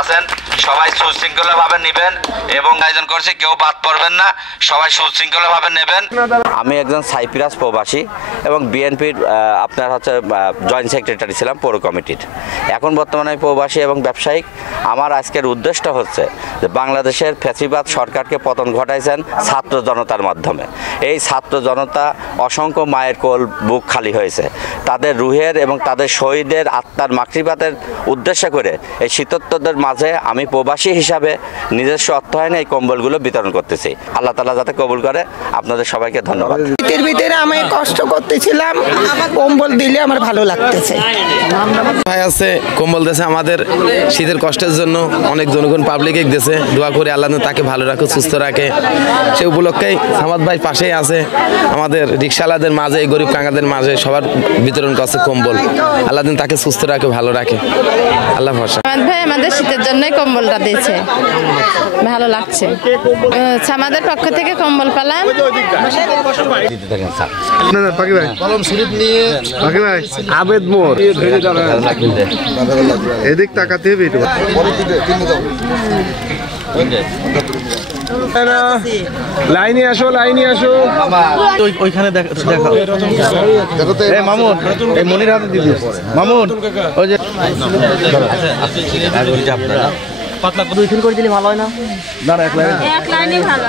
আছেন সবাই সুশৃঙ্খলভাবে নেবেন এবং আয়োজন করছে, কেউ বাদ পড়বেন না, সবাই সুশৃঙ্খলভাবে নেবেন। আমি একজন সাইপ্রাস প্রবাসী এবং বিএনপির আপনার হচ্ছে জয়েন্ট সেক্রেটারি ছিলাম পৌর কমিটির। এখন বর্তমানে প্রবাসী এবং ব্যবসায়িক। আমার আজকের উদ্দেশ্যটা হচ্ছে যে বাংলাদেশের ফ্যাসিবাদ সরকারকে পতন ঘটাইছেন ছাত্র জনতার মাধ্যমে। এই ছাত্র জনতা অসংখ্য মায়ের কোল বুক খালি হয়েছে, তাদের রুহের এবং তাদের শহীদের আত্মার মাতৃপাতের উদ্দেশ্য করে এই শীতোত্তরদের মাঝে আমি প্রবাসী হিসাবে নিজস্ব অর্থায়নে এই কম্বলগুলো বিতরণ করতেছি। আল্লাহ তাআলা যাতে কবুল করে। আপনাদের সবাইকে ধন্যবাদ। শীতের ভিতরে আমি কষ্ট করতেছিলাম, কম্বল দিলে আমার ভালো লাগতেছে। ভাই আছে কম্বল দেশে আমাদের শীতের কষ্টের জন্য অনেক জনগণ পাবলিক দেশে দোয়া করে আল্লাহ তাকে ভালো রাখে, সুস্থ রাখে। সে উপলক্ষেই সামাদ ভাই পাশেই আছে, আমাদের রিক্সাওয়ালাদের মাঝে, গরিব কাঙ্গাদের মাঝে সবার বিতরণ করছে কম্বল। আল্লাহ তাকে সুস্থ রাখে, ভালো রাখে। আল্লাহ ভরসা। সামাদ ভাই আমাদের শীতের জন্যই কম্বলটা দিয়েছে, ভালো লাগছে। আমাদের পক্ষ থেকে কম্বল পেলাম। আবেদ মোর এদিক তাকাতে হবে একটু। লাইনে আসো, লাইনে আসো। ওইখানে দেখো মামুন, এই মনির হাতে দিদি মামুন, ওই যে পাতলা করে দিলে ভালো হয় না? না, এক লাইনে ভালো।